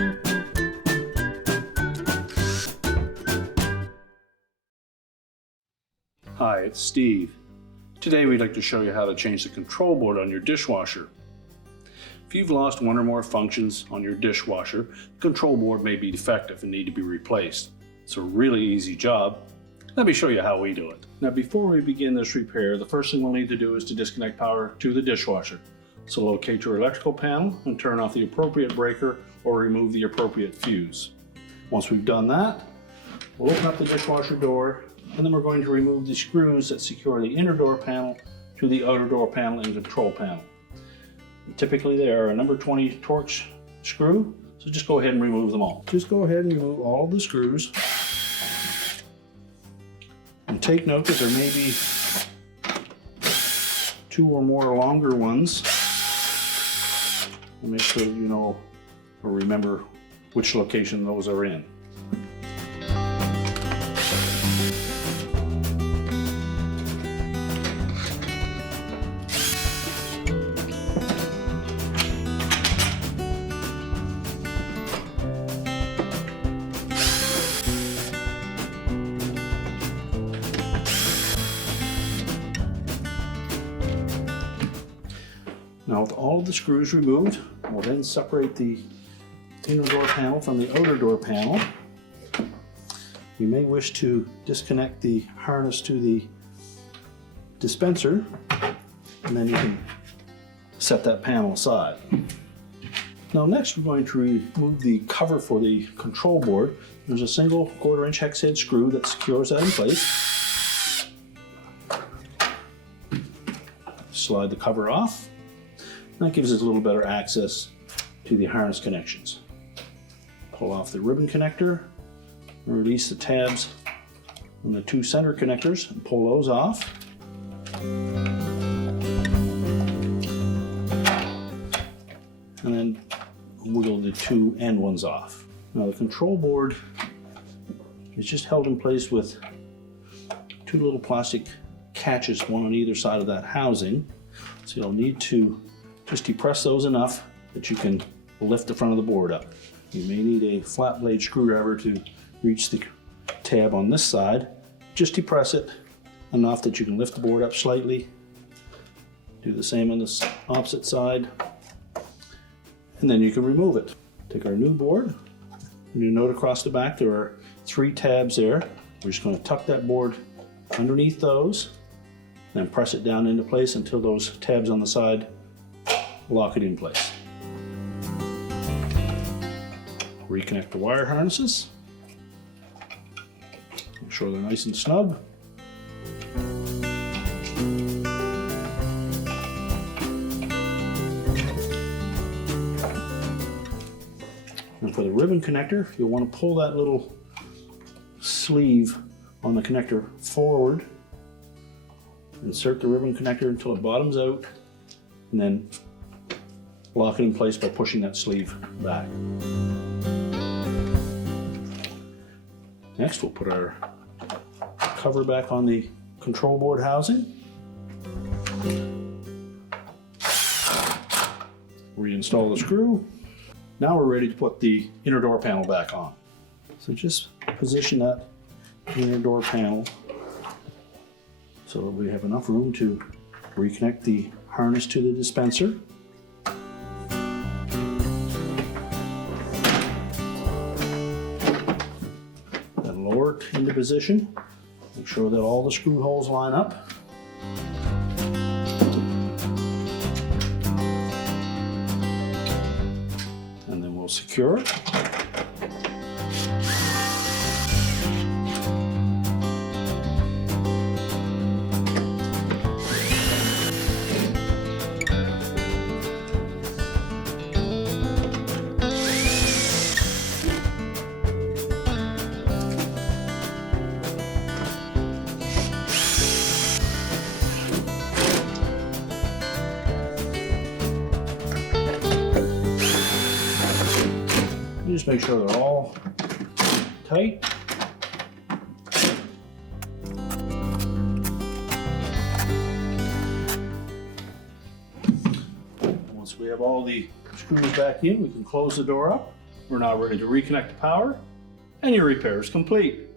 Hi, it's Steve. Today we'd like to show you how to change the control board on your dishwasher. If you've lost one or more functions on your dishwasher, the control board may be defective and need to be replaced. It's a really easy job. Let me show you how we do it. Now before we begin this repair, the first thing we'll need to do is to disconnect power to the dishwasher. So locate your electrical panel and turn off the appropriate breaker or remove the appropriate fuse. Once we've done that, we'll open up the dishwasher door, and then we're going to remove the screws that secure the inner door panel to the outer door panel and control panel. And typically they are a number 20 Torx screw, so just go ahead and remove them all. Just go ahead and remove all of the screws. And take note that there may be 2 or more longer ones. And make sure you know or remember which location those are in. Now with all of the screws removed, we'll then separate the inner door panel from the outer door panel. We may wish to disconnect the harness to the dispenser, and then you can set that panel aside. Now next we're going to remove the cover for the control board. There's a single 1/4" hex head screw that secures that in place. Slide the cover off. That gives us a little better access to the harness connections. Pull off the ribbon connector and release the tabs on the 2 center connectors and pull those off. And then wiggle the 2 end ones off. Now the control board is just held in place with 2 little plastic catches, one on either side of that housing. So you'll need to just depress those enough that you can lift the front of the board up. You may need a flat blade screwdriver to reach the tab on this side. Just depress it enough that you can lift the board up slightly. Do the same on the opposite side. And then you can remove it. Take our new board, and you note across the back there are 3 tabs there. We're just going to tuck that board underneath those, then press it down into place until those tabs on the side lock it in place. Reconnect the wire harnesses. Make sure they're nice and snug. And for the ribbon connector, you'll want to pull that little sleeve on the connector forward. Insert the ribbon connector until it bottoms out, and then lock it in place by pushing that sleeve back. Next, we'll put our cover back on the control board housing. Reinstall the screw. Now we're ready to put the inner door panel back on. So just position that inner door panel so that we have enough room to reconnect the harness to the dispenser. Into position. Make sure that all the screw holes line up. And then we'll secure it. Just make sure they're all tight. Once we have all the screws back in, we can close the door up. We're now ready to reconnect the power, and your repair is complete.